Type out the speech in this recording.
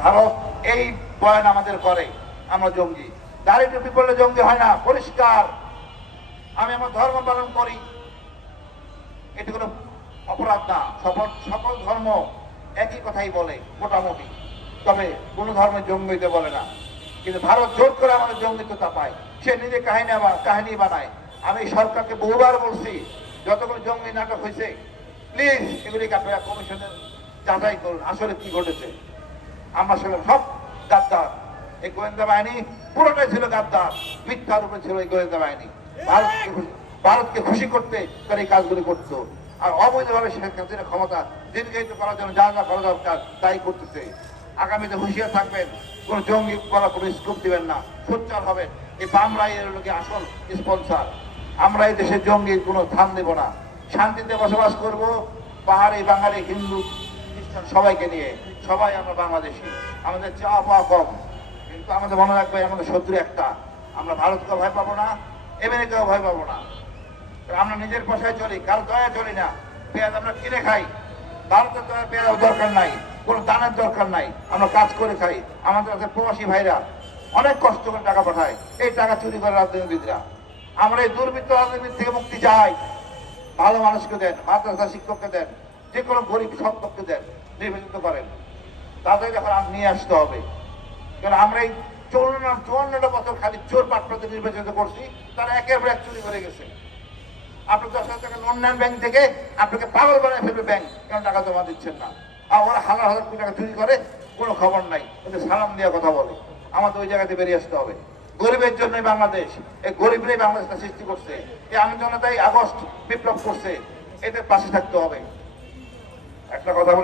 ভারত এই বয়ান আমাদের করে আমরা জঙ্গি। দাড়ি টুপি করলে জঙ্গি হয় না, পরিষ্কার। আমি আমার ধর্ম পালন করি, এটা কোনো অপরাধ না। সকল ধর্ম একই কথাই বলে মোটামুটি, তবে কোন ধর্মে জঙ্গি হইতে বলে না। কিন্তু ভারত জোর করে আমাদের জঙ্গিত্বতা পায়, সে নিজে কাহিনী বানায়। আমি সরকারকে বহুবার বলছি, যতগুলো জঙ্গি নাটক হয়েছে প্লিজ এগুলিকে আপনারা কমিশনের যাচাই করুন, আসলে কি ঘটেছে। আমরা ছিলাম সব গাদ্দার, এই গোয়েন্দা বাহিনী পুরোটাই ছিল গাদ্দার, মিথ্যার উপরে ছিল এই গোয়েন্দা বাহিনী। ভারতকে খুশি করতে তারা এই কাজগুলি করতো, আর অবৈধভাবে শেখ হাসিনা ক্ষমতা দীর্ঘায়িত করার জন্য যা যা করা দরকার তাই করতেছে। আগামীতে হুঁশিয়ার থাকবেন, কোন জঙ্গি করার কোনো স্কোপ দিবেন না, সোচ্চার হবেন। এই বামরাই এর লোকে আসল স্পন্সার। আমরা এই দেশের জঙ্গির কোনো স্থান দেব না, শান্তিতে বসবাস করব, পাহাড়ি বাঙালি হিন্দু খ্রিস্টান সবাইকে নিয়ে। সবাই আমরা বাংলাদেশি, আমাদের চাওয়া পাওয়া কম, কিন্তু আমাদের মনে রাখবে আমাদের শত্রু একটা। আমরা ভারতকেও ভয় পাবো না, আমেরিকাও ভয় পাবো না। আমরা নিজের পয়সায় চলি, কারো দয়া চলি না। পেঁয়াজ আমরা কিনে খাই, ভারতের দয়া পেঁয়াজ দরকার নাই, কোনো দানের দরকার নাই, আমরা কাজ করে খাই। আমাদের কাছে প্রবাসী ভাইরা অনেক কষ্ট করে টাকা পাঠায়, এই টাকা চুরি করে রাজনীতিবিদরা। আমরা এই দুর্বৃত্ত রাজনীতি থেকে মুক্তি চাই। ভালো মানুষকে দেন, মাদ্রাসা শিক্ষককে দেন, যে কোনো গরিব সৎপক্ষকে দেন, নির্বাচিত করেন, তাদের যখন নিয়ে আসতে হবে। কারণ আমরা এই 54টা বছর খালি চোর পাটপাতে নির্বাচিত করছি, তারা একের পর এক চুরি করে গেছে। আপনি 10,000 টাকা লোন নেন ব্যাংক থেকে, আপনাকে পাগল বানায় ফেলবে ব্যাংক, কারণ টাকা জমা দিচ্ছেন না। আর ওরা হাজার হাজার কোটি টাকা চুরি করে, কোনো খবর নাই, ওদের সালাম দেওয়া কথা বলে। আমাদের ওই জায়গাতে বেরিয়ে আসতে হবে। গরিবের জন্যই বাংলাদেশ, এই গরিবরাই বাংলাদেশটা সৃষ্টি করছে। এই আমি জনতাই আগস্ট বিপ্লব করছে, এদের পাশে থাকতে হবে। একটা কথা